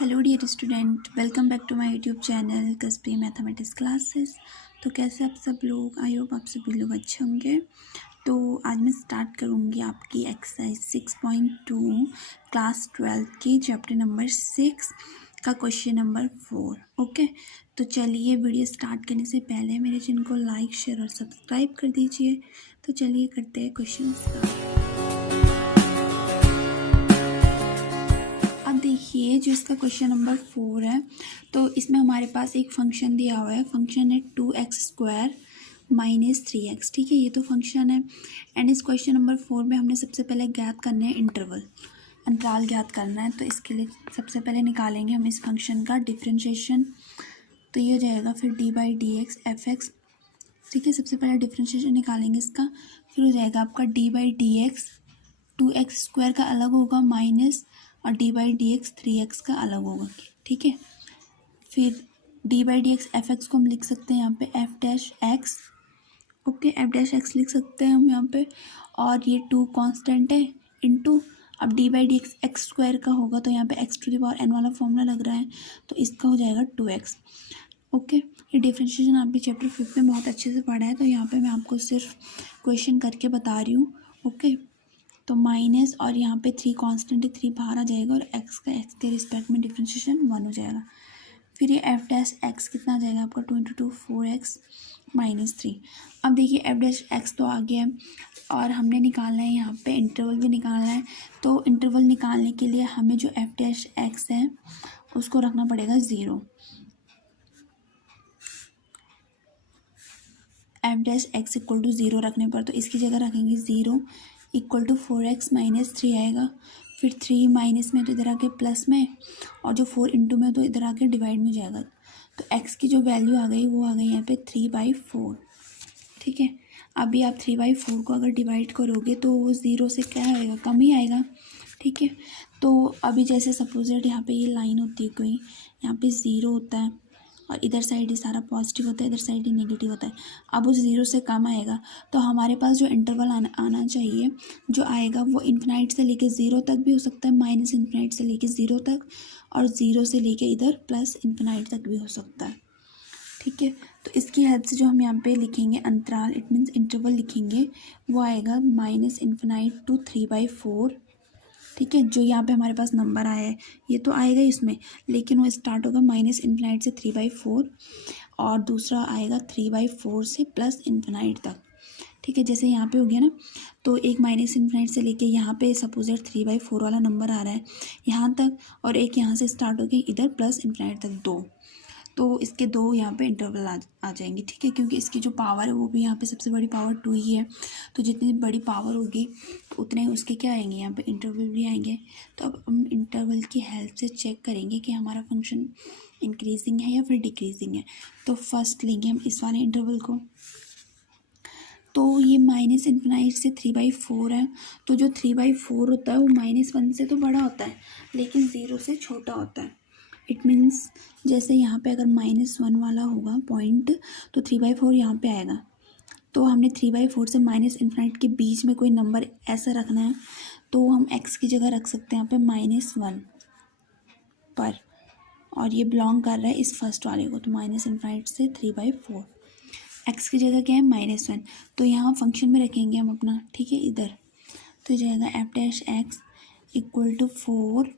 Hello dear student, welcome back to my YouTube channel कसबी mathematics classes. तो कैसे आप सब लोग? आई होप आप सभी लोग अच्छे होंगे। तो आज मैं स्टार्ट करूँगी आपकी एक्सरसाइज 6.2 क्लास 12 की चैप्टर नंबर 6 का क्वेश्चन नंबर 4। ओके, तो चलिए वीडियो स्टार्ट करने से पहले मेरे चैनल को लाइक, शेयर और सब्सक्राइब कर दीजिए। तो चलिए करते हैं क्वेश्चन स्टार्ट। अब देखिए जो इसका क्वेश्चन नंबर 4 है, तो इसमें हमारे पास एक फंक्शन दिया हुआ है। फंक्शन है 2x² माइनस 3x। ठीक है, ये तो फंक्शन है। एंड इस क्वेश्चन नंबर 4 में हमने सबसे पहले ज्ञात करना है अंतराल ज्ञात करना है। तो इसके लिए सबसे पहले निकालेंगे हम इस फंक्शन का डिफ्रेंशिएशन। तो ये हो जाएगा फिर d/dx fx। ठीक है, सबसे पहले डिफ्रेंशिएशन निकालेंगे इसका। फिर हो जाएगा आपका d/dx 2x² का अलग होगा माइनस, और d/dx 3x का अलग होगा। ठीक है, फिर d/dx fx को हम लिख सकते हैं यहाँ पे f'(x). ओके, f'(x) लिख सकते हैं हम यहाँ पे। और ये 2 कांस्टेंट है इनटू, अब d/dx x² का होगा तो यहाँ पे x⁴n वाला फॉर्मूला लग रहा है, तो इसका हो जाएगा 2x। ओके, ये डिफरेंशिएशन आपने चैप्टर 5 में बहुत अच्छे से पढ़ा है, तो यहाँ पे मैं आपको सिर्फ क्वेश्चन करके बता रही हूँ। ओके, तो माइनस, और यहाँ पे 3 कांस्टेंट है, 3 बाहर आ जाएगा, और x का x के रिस्पेक्ट में डिफरेंशिएशन 1 हो जाएगा। फिर ये f'(x) कितना आ जाएगा आपका 2 × 2 4x माइनस 3। अब देखिए f'(x) तो आ गया है, और हमने निकालना है यहाँ पे इंटरवल भी निकालना है। तो इंटरवल निकालने के लिए हमें जो f'(x) है उसको रखना पड़ेगा 0। f'(x) इक्वल टू 0 रखने पर, तो इसकी जगह रखेंगे 0 इक्वल टू 4x माइनस 3 आएगा। फिर 3 माइनस में तो इधर आके प्लस में, और जो 4 इंटू में तो इधर आके डिवाइड में हो जाएगा। तो x की जो वैल्यू आ गई वो आ गई यहाँ पे 3/4। ठीक है, अभी आप 3/4 को अगर डिवाइड करोगे तो वो 0 से क्या आएगा, कम ही आएगा। ठीक है, तो अभी जैसे सपोजेड यहाँ पे ये लाइन होती है कोई, यहाँ पे 0 होता है और इधर साइड ही सारा पॉजिटिव होता है, इधर साइड ही नेगेटिव होता है। अब वो 0 से कम आएगा, तो हमारे पास जो इंटरवल आना चाहिए जो आएगा वो इन्फिनाइट से लेके 0 तक भी हो सकता है, माइनस इन्फिनाइट से लेके 0 तक, और 0 से लेके इधर प्लस इन्फिनाइट तक भी हो सकता है। ठीक है, तो इसकी हेल्प से जो हम यहाँ पे लिखेंगे अंतराल, इट मीन्स इंटरवल लिखेंगे, वो आएगा -∞ to 3/4। ठीक है, जो यहाँ पे हमारे पास नंबर आया है ये तो आएगा इसमें, लेकिन वो स्टार्ट होगा -∞ से 3/4, और दूसरा आएगा 3/4 से +∞ तक। ठीक है, जैसे यहाँ पे हो गया ना, तो एक -∞ से लेके यहाँ पे सपोजेड 3/4 वाला नंबर आ रहा है यहाँ तक, और एक यहाँ से स्टार्ट हो गया इधर +∞ तक 2। तो इसके 2 यहाँ पे इंटरवल आ जाएंगे। ठीक है, क्योंकि इसकी जो पावर है वो भी यहाँ पे सबसे बड़ी पावर 2 ही है, तो जितनी बड़ी पावर होगी उतने उसके क्या आएंगे, यहाँ पे इंटरवल भी आएंगे। तो अब हम इंटरवल की हेल्प से चेक करेंगे कि हमारा फंक्शन इंक्रीजिंग है या फिर डिक्रीजिंग है। तो फर्स्ट लेंगे हम इस वाले इंटरवल को। तो ये -∞ से 3/4 है, तो जो 3/4 होता है वो -1 से तो बड़ा होता है लेकिन 0 से छोटा होता है। इट मीन्स जैसे यहाँ पे अगर -1 वाला होगा पॉइंट, तो 3/4 यहाँ पे आएगा। तो हमने 3/4 से -∞ के बीच में कोई नंबर ऐसा रखना है, तो हम x की जगह रख सकते हैं यहाँ पे -1 पर, और ये बिलोंग कर रहा है इस फर्स्ट वाले को, तो -∞ से 3/4। x की जगह क्या है -1, तो यहाँ फंक्शन में रखेंगे हम अपना। ठीक है, इधर तो जाएगा f'(x) equal to 4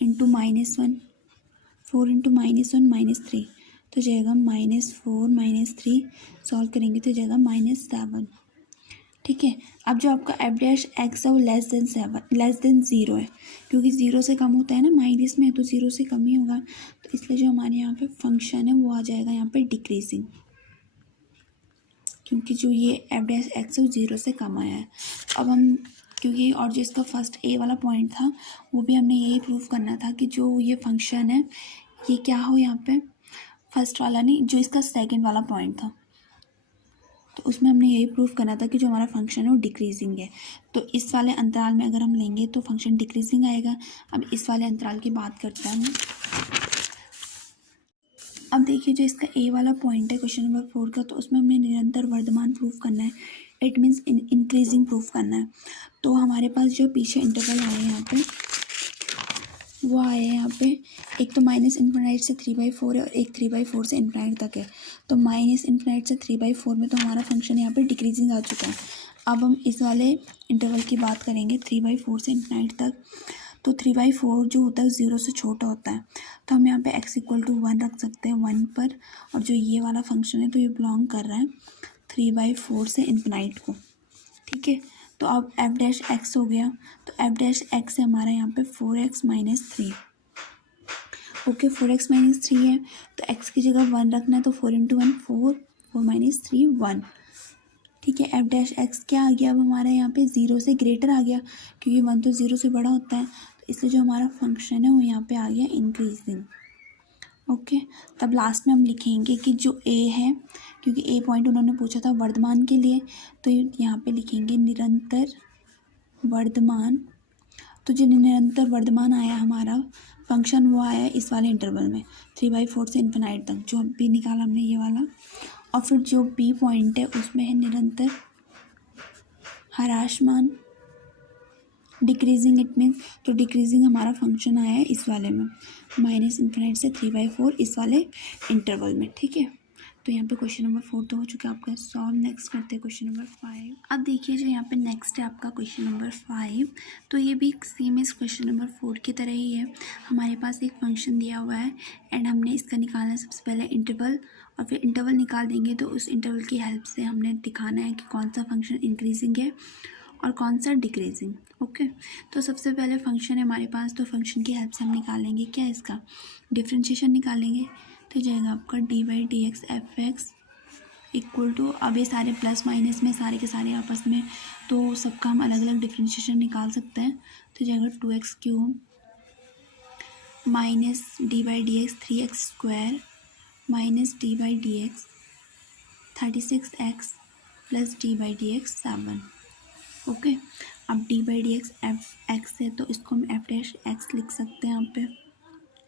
into -1, 4 into -1 -3, तो जाएगा -4 -3, सॉल्व करेंगे तो जाएगा -7। ठीक है, अब जो आपका f'(x) है वो <0 है, क्योंकि 0 से कम होता है ना माइनस में, तो 0 से कम ही होगा, तो इसलिए जो हमारे यहाँ पे फंक्शन है वो आ जाएगा यहाँ पे डिक्रीजिंग, क्योंकि जो ये f'(x) है वो 0 से कम आया है। अब हम क्योंकि और जो इसका फर्स्ट a वाला पॉइंट था वो भी हमने यही प्रूव करना था कि जो ये फंक्शन है ये क्या हो, यहाँ पे फर्स्ट वाला नहीं, जो इसका सेकंड वाला पॉइंट था, तो उसमें हमने यही प्रूव करना था कि जो हमारा फंक्शन है वो डिक्रीजिंग है। तो इस वाले अंतराल में अगर हम लेंगे तो फंक्शन डिक्रीजिंग आएगा। अब इस वाले अंतराल की बात करते हैं हम। अब देखिए जो इसका a वाला पॉइंट है क्वेश्चन नंबर 4 का, तो उसमें हमने निरंतर वर्धमान प्रूफ करना है, इट मीन्स इंक्रीजिंग प्रूफ करना है। तो हमारे पास जो पीछे इंटरवल आए यहाँ पे, वो आया है यहाँ पे। एक तो माइनस इन्फिनाइट से 3/4 है और एक 3/4 से इन्फिनाइट तक है। तो माइनस इन्फिनाइट से 3/4 में तो हमारा फंक्शन यहाँ पे डिक्रीजिंग आ चुका है। अब हम इस वाले इंटरवल की बात करेंगे 3/4 से इन्फिनाइट तक। तो 3/4 जो होता है 0 से छोटा होता है, तो हम यहाँ पे x=1 रख सकते हैं 1 पर। और जो ये वाला फंक्शन है तो ये बिलोंग कर रहा है 3/4 से इन्फिनाइट को, ठीक है। तो अब एफ डैश एक्स हो गया, तो एफ डैश एक्स है हमारा यहाँ पे 4x - 3। ओके, 4x - 3 है, तो x की जगह 1 रखना है, तो 4 × 1 4, 4 - 3 1, ठीक है। एफ डैश एक्स क्या आ गया अब हमारा यहाँ पे 0 से ग्रेटर आ गया, क्योंकि 1 तो 0 से बड़ा होता है, तो इसलिए जो हमारा फंक्शन है वो यहाँ पे आ गया इंक्रीजिंग। ओके, तब लास्ट में हम लिखेंगे कि जो ए है, क्योंकि ए पॉइंट उन्होंने पूछा था वर्धमान के लिए, तो यहाँ पे लिखेंगे निरंतर वर्धमान। तो जो निरंतर वर्धमान आया हमारा फंक्शन वो आया इस वाले इंटरवल में 3/4 से इन्फिनाइट तक, जो भी निकाला हमने ये वाला। और फिर जो बी पॉइंट है उसमें है निरंतर ह्रासमान, डिक्रीजिंग, इट मीन्स तो डिक्रीजिंग हमारा फंक्शन आया है इस वाले में -इन्फिनाइट से 3/4 इस वाले इंटरवल में, ठीक है। तो यहाँ पे क्वेश्चन नंबर 4 तो हो चुका है आपका सॉल्व। नेक्स्ट करते हैं क्वेश्चन नंबर 5। अब देखिए जो यहाँ पे नेक्स्ट है आपका क्वेश्चन नंबर 5, तो ये भी सेम इस क्वेश्चन नंबर 4 की तरह ही है। हमारे पास एक फंक्शन दिया हुआ है एंड हमने इसका निकालना है सबसे पहले इंटरवल, और फिर इंटरवल निकाल देंगे तो उस इंटरवल की हेल्प से हमने दिखाना है कि कौन सा फंक्शन इंक्रीजिंग है और कौन सा डिक्रीजिंग। ओके, तो सबसे पहले फंक्शन है हमारे पास, तो फंक्शन की हेल्प से हम निकालेंगे क्या, इसका डिफ्रेंशिएशन निकालेंगे। तो जाएगा आपका dy/dx f(x) इक्वल टू, अब ये सारे प्लस माइनस में सारे के सारे आपस में, तो सबका हम अलग अलग डिफ्रेंशिएशन निकाल सकते हैं। तो जाएगा 2x³ minus dy/dx 3x² minus dy/dx 36x plus dy/dx 7। Okay, अब dy/dx f(x) है तो इसको हम f'(x) लिख सकते हैं, यहाँ पे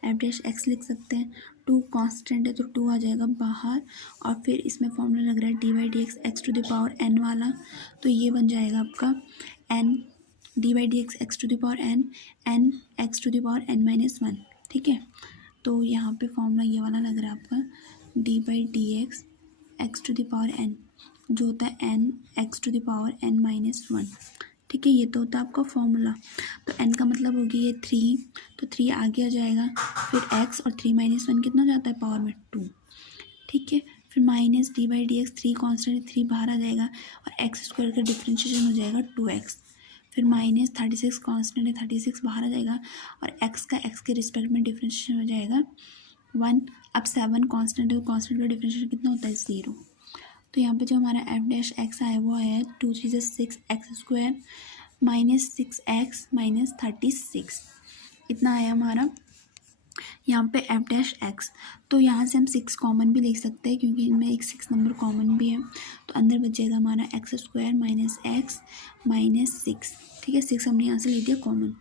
f'(x) लिख सकते हैं। 2 कांस्टेंट है तो 2 आ जाएगा बाहर, और फिर इसमें फॉर्मूला लग रहा है dy/dx x⁴n वाला, तो ये बन जाएगा आपका n dy/dx x⁴n n x⁴n-1, ठीक है। तो यहाँ पे फॉर्मूला ये वाला लग रहा है आपका dy/dx x⁴n जो होता है n x⁴n-1, ठीक है। ये तो होता है आपका फॉर्मूला। तो n का मतलब होगी ये 3, तो 3 आगे आ जाएगा, फिर x और 3 - 1 कितना जाता है पावर में 2, ठीक है। फिर माइनस dy/dx 3 कॉन्स्टेंट 3 बाहर आ जाएगा और x² का डिफ्रेंशिएशन हो जाएगा 2x। फिर माइनस 36 कॉन्स्टेंट है 36 बाहर आ जाएगा और x का x के रिस्पेक्ट में डिफ्रेंशिएशन हो जाएगा 1। अब 7 कॉन्स्टेंट है तो कॉन्स्टेंट का डिफ्रेंशिएशन कितना होता है 0। तो यहाँ पे जो हमारा f'(x) आया वो आया है 2 3 6x² माइनस 6x माइनस 36, इतना आया हमारा यहाँ पे f'(x). तो यहाँ से हम 6 कॉमन भी ले सकते हैं क्योंकि इनमें एक 6 नंबर कॉमन भी है, तो अंदर बचेगा हमारा x² माइनस x माइनस 6, ठीक है। 6 हमने यहाँ से ले दिया कॉमन।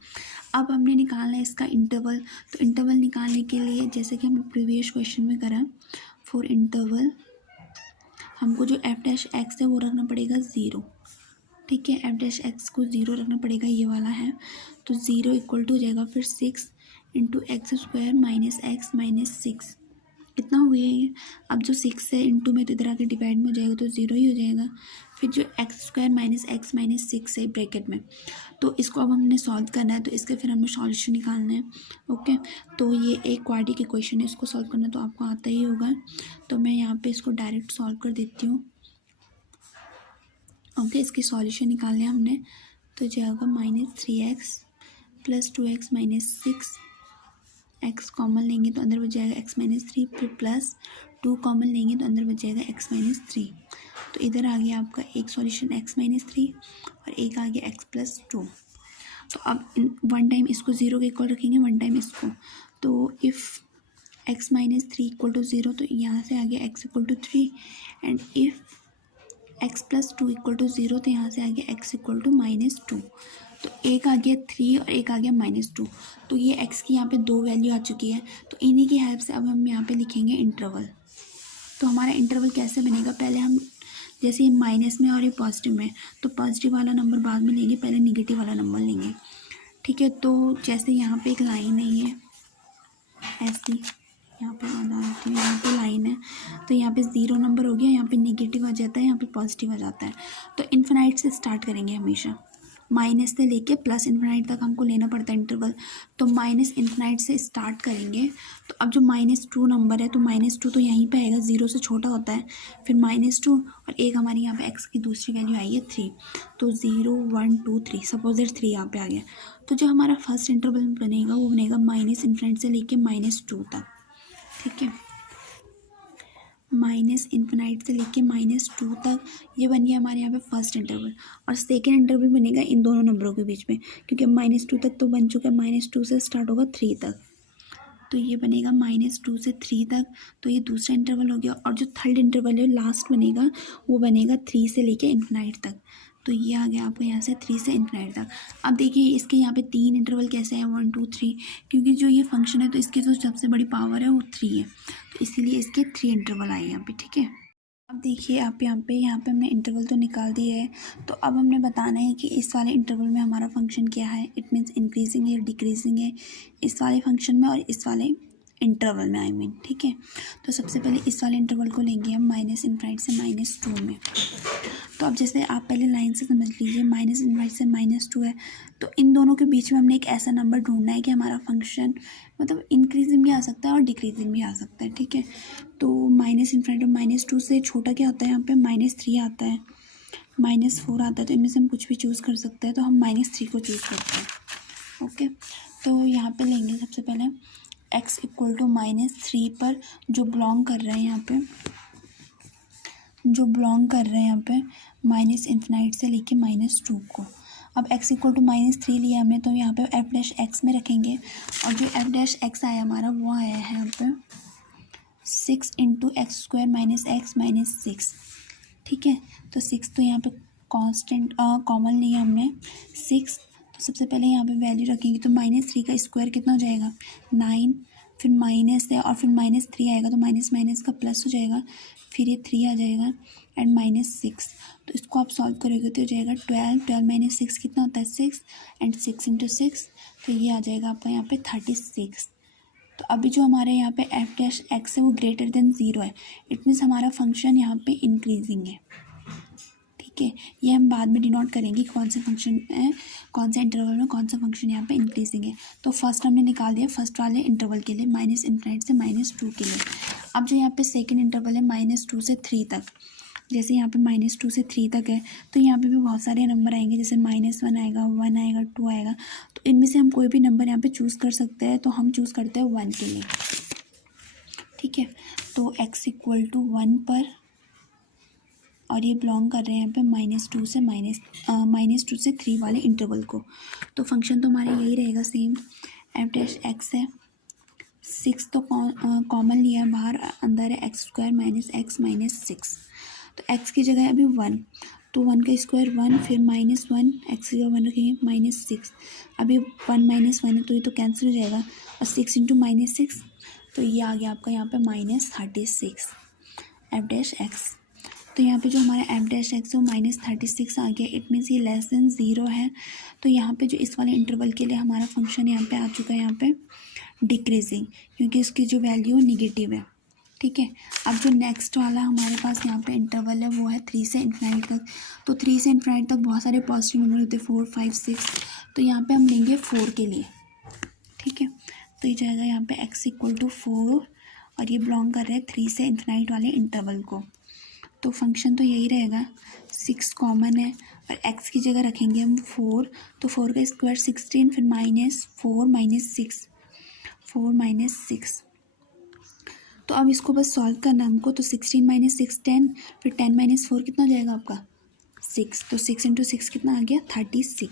अब हमने निकालना है इसका इंटरवल, तो इंटरवल निकालने के लिए जैसे कि हमने प्रीवियस क्वेश्चन में करा, फॉर इंटरवल हमको जो f'(x) है वो रखना पड़ेगा 0, ठीक है। f'(x) को 0 रखना पड़ेगा, ये वाला है। तो 0 इक्वल टू हो जाएगा फिर 6 × x² माइनस x माइनस 6, कितना हो गया ये। अब जो 6 है इंटू में तो इधर आके डिवाइड में हो जाएगा तो 0 ही हो जाएगा। फिर जो x² माइनस x माइनस 6 है ब्रैकेट में, तो इसको अब हमने सॉल्व करना है, तो इसके फिर हमें सॉल्यूशन निकालना है। ओके, तो ये एक क्वाड्रेटिक इक्वेशन है, इसको सॉल्व करना तो आपको आता ही होगा, तो मैं यहाँ पे इसको डायरेक्ट सॉल्व कर देती हूँ। ओके, इसकी सॉल्यूशन निकालने हमने, तो जाएगा -3x plus 2x minus 6, x common लेंगे तो अंदर बच जाएगा x माइनस 3, फिर प्लस 2 कॉमन लेंगे तो अंदर बच जाएगा x माइनस 3। तो इधर आ गया आपका एक सॉल्यूशन x माइनस 3 और एक आ गया x प्लस 2। तो अब वन टाइम इसको 0 के इक्वल रखेंगे, वन टाइम इसको, तो if x minus 3 equal to 0 तो यहाँ से आ गया x equal to 3, and if x plus 2 equal to 0 तो यहाँ से आ गया x इक्वल टू -2। तो एक आ गया 3 और एक आ गया -2, तो ये x की यहाँ पे 2 वैल्यू आ चुकी है। तो इन्हीं की हेल्प से अब हम यहाँ पे लिखेंगे इंटरवल। तो हमारा इंटरवल कैसे बनेगा, पहले हम जैसे ये माइनस में और ये पॉजिटिव में, तो पॉजिटिव वाला नंबर बाद में लेंगे, पहले निगेटिव वाला नंबर लेंगे, ठीक है, तो जैसे यहाँ पे एक लाइन है ये ऐसी, यहाँ पे बनाती हूँ, यहाँ पे लाइन है, तो यहाँ पे ज़ीरो नंबर हो गया, यहाँ पे नेगेटिव आ जाता है, यहाँ पे पॉजिटिव आ जाता है। तो इन्फिनाइट से स्टार्ट करेंगे हमेशा, माइनस से लेके प्लस इन्फिनाइट तक हमको लेना पड़ता है इंटरवल। तो माइनस इन्फिनाइट से स्टार्ट करेंगे। तो अब जो -2 नंबर है, तो -2 तो यहीं पे आएगा, ज़ीरो से छोटा होता है। फिर -2 और एक हमारी यहाँ पे एक्स की दूसरी वैल्यू आई है 3, तो 0 1 2 3, सपोज 3 यहाँ पे आ गया। तो जो हमारा फर्स्ट इंटरवल बनेगा वो बनेगा माइनस इन्फिनाइट से लेके -2 तक। ठीक है, माइनस इन्फिनाइट से लेके -2 तक, ये बन गया हमारे यहाँ पे फर्स्ट इंटरवल। और सेकेंड इंटरवल बनेगा इन दोनों नंबरों के बीच में, क्योंकि -2 तक तो बन चुका है, -2 से स्टार्ट होगा 3 तक, तो ये बनेगा -2 से 3 तक। तो ये दूसरा इंटरवल हो गया। और जो थर्ड इंटरवल है लास्ट बनेगा, वो बनेगा 3 से लेके इन्फिनाइट तक। तो ये आ गया आपको यहाँ से 3 से इन्फिनाइट तक। अब देखिए इसके यहाँ पे 3 इंटरवल कैसे हैं, 1 2 3, क्योंकि जो ये फंक्शन है तो इसकी जो सबसे बड़ी पावर है वो 3 है, तो इसीलिए इसके 3 इंटरवल आए यहाँ पे। ठीक है, अब देखिए आप यहाँ पे हमने इंटरवल तो निकाल दिया है। तो अब हमने बताना है कि इस वाले इंटरवल में हमारा फंक्शन क्या है, इट मीन्स इंक्रीजिंग है, डिक्रीजिंग है, इस वाले फंक्शन में और इस वाले इंटरवल में, आई मीन। ठीक है, तो सबसे पहले इस वाले इंटरवल को लेंगे हम माइनस इन्फिनाइट से -2 में। तो अब जैसे आप पहले लाइन से समझ लीजिए, माइनस इन्फिनाइट से -2 है, तो इन दोनों के बीच में हमने एक ऐसा नंबर ढूंढना है कि हमारा फंक्शन मतलब इंक्रीजिंग भी आ सकता है और डिक्रीजिंग भी आ सकता है। ठीक है, तो माइनस इन्फिनाइट और -2 से छोटा क्या होता है, यहाँ पे -3 आता है, -4 आता है, तो इनमें से हम कुछ भी चूज़ कर सकते हैं। तो हम -3 को चूज़ करते हैं। ओके, तो यहाँ पे लेंगे सबसे पहले x इक्वल टू -3 पर जो बिलोंग कर रहे हैं यहाँ पे माइनस इन्फिनाइट से लेके -2 को। अब x इक्वल टू -3 लिया हमने, तो यहाँ पे f डैश x में रखेंगे, और जो f डैश x आया हमारा वो आया है यहाँ पे 6 इंटू x² -x -6। ठीक है, तो 6 तो यहाँ पे कांस्टेंट कॉमन लिया हमने 6, तो सबसे पहले यहाँ पे वैल्यू रखेंगे, तो -3 का स्क्वायर कितना हो जाएगा 9, फिर माइनस है और फिर -3 आएगा, तो माइनस माइनस का प्लस हो जाएगा, फिर ये 3 आ जाएगा एंड -6। तो इसको आप सॉल्व करोगे तो हो जाएगा 12 -6 कितना होता है 6, एंड 6 इंटू 6, तो ये आ जाएगा आपका यहाँ पे 36। तो अभी जो हमारे यहाँ पे f डैश x है वो ग्रेटर देन 0 है, इट मीन्स हमारा फंक्शन यहाँ पे इंक्रीजिंग है। ठीक है, ये हम बाद में डिनोट करेंगे कौन से फंक्शन है, कौन सा इंटरवल में कौन सा फंक्शन यहाँ पे इंक्रीजिंग है। तो फर्स्ट हमने निकाल दिया फर्स्ट वाले इंटरवल के लिए, माइनस इन्फिनाइट से -2 के लिए। अब जो यहाँ पे सेकेंड इंटरवल है -2 से 3 तक, जैसे यहाँ पे -2 से 3 तक है, तो यहाँ पे भी बहुत सारे नंबर आएंगे, जैसे -1 आएगा, 1 आएगा, 2 आएगा, तो इनमें से हम कोई भी नंबर यहाँ पे चूज़ कर सकते हैं। तो हम चूज़ करते हैं 1 के लिए। ठीक है, तो x इक्वल टू 1 पर, और ये बिलोंग कर रहे हैं यहाँ पे -2 से 3 वाले इंटरवल को। तो फंक्शन तो हमारा यही रहेगा सेम, f डैश x है, 6 तो कॉमन लिया बाहर, अंदर है x² -x -6, तो x की जगह अभी 1, तो 1 का स्क्वायर 1, फिर -1, x की जगह 1 रखेंगे -6, अभी 1 -1 है तो ये तो कैंसिल हो जाएगा, और 6 इंटू -6, तो ये आ गया आपका यहाँ पे -36 f डैश x। तो यहाँ पे जो हमारा f डैश x है वो -36 आ गया, इट मीन्स ये लेस देन 0 है। तो यहाँ पे जो इस वाले इंटरवल के लिए हमारा फंक्शन यहाँ पे आ चुका है यहाँ पे डिक्रीजिंग, क्योंकि इसकी जो वैल्यू निगेटिव है। ठीक है, अब जो नेक्स्ट वाला हमारे पास यहाँ पे इंटरवल है वो है 3 से इन्फिनाइट तक। तो 3 से इन्फिनाइट तक बहुत सारे पॉजिटिव नंबर होते हैं, 4 5 6, तो यहाँ पे हम लेंगे 4 के लिए। ठीक है, तो ये जाएगा यहाँ पे x इक्वल टू 4, और ये बिलोंग कर रहे हैं 3 से इन्फिनाइट वाले इंटरवल को। तो फंक्शन तो यही रहेगा, 6 कॉमन है और x की जगह रखेंगे हम 4, तो 4 का स्क्वायर 16, फिर -4 -6। तो अब इसको बस सॉल्व करना हमको, तो 16 - 6 10, फिर 10 - 4 कितना हो जाएगा आपका 6, तो 6 इंटू 6 कितना आ गया 36।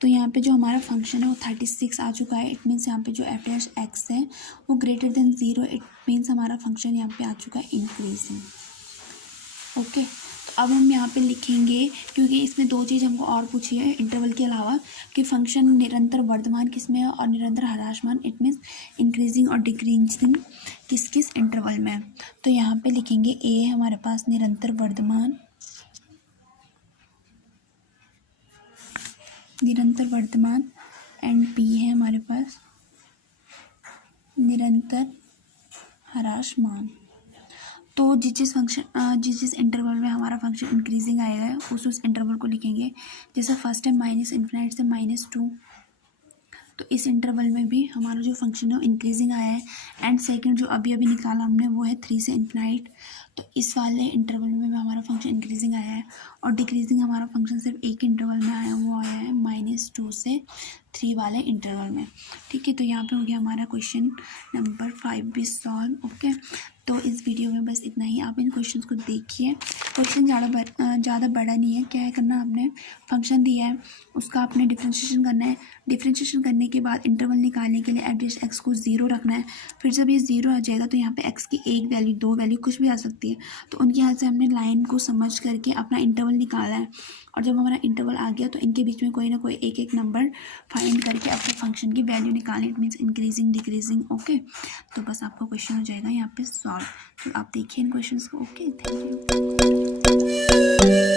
तो यहाँ पे जो हमारा फंक्शन है वो 36 आ चुका है, इट मीन्स यहाँ पे जो f डैश x है वो ग्रेटर देन 0, इट मीन्स हमारा फंक्शन यहाँ पे आ चुका है इंक्रीजिंग। ओके, तो अब हम यहाँ पे लिखेंगे, क्योंकि इसमें 2 चीज़ हमको और पूछी है इंटरवल के अलावा, कि फंक्शन निरंतर वर्धमान किस में है और निरंतर ह्रासमान, इट मीन्स इंक्रीजिंग और डिक्रीजिंग किस किस इंटरवल में है। तो यहाँ पे लिखेंगे a हमारे पास निरंतर वर्धमान, निरंतर वर्तमान, एंड पी है हमारे पास निरंतर ह्रासमान। तो जिस जिस इंटरवल में हमारा फंक्शन इंक्रीजिंग आएगा उस इंटरवल को लिखेंगे। जैसे फर्स्ट है -∞ से -2, तो इस इंटरवल में भी हमारा जो फंक्शन है वो इंक्रीजिंग आया है। एंड सेकंड जो अभी अभी निकाला हमने वो है 3 से ∞, तो इस वाले इंटरवल में भी हमारा फंक्शन इंक्रीजिंग आया है। और डिक्रीजिंग हमारा फंक्शन सिर्फ एक इंटरवल में आया, वो आया है -2 से 3 वाले इंटरवल में। ठीक है, तो यहाँ पे हो गया हमारा क्वेश्चन नंबर 5 भी सॉल्व। ओके, तो इस वीडियो में बस इतना ही। आप इन क्वेश्चंस को देखिए। क्वेश्चन ज़्यादा बड़ा नहीं है। क्या है करना, आपने फंक्शन दिया है उसका आपने डिफ्रेंशिएशन करना है। डिफ्रेंशिएशन करने के बाद इंटरवल निकालने के लिए एवरेज एक्स को 0 रखना है। फिर जब ये 0 आ जाएगा तो यहाँ पे एक्स की एक वैल्यू, दो वैल्यू, कुछ भी आ सकती है। तो उनके हाथ से हमने लाइन को समझ करके अपना इंटरवल निकाला है। और जब हमारा इंटरवल आ गया तो इनके बीच में कोई ना कोई एक एक नंबर फाइंड करके अपने फंक्शन की वैल्यू निकालनी। It means increasing decreasing. Okay, तो बस आपका क्वेश्चन हो जाएगा यहाँ पे सॉल्व। तो आप देखिए इन क्वेश्चंस को। Okay, thank you.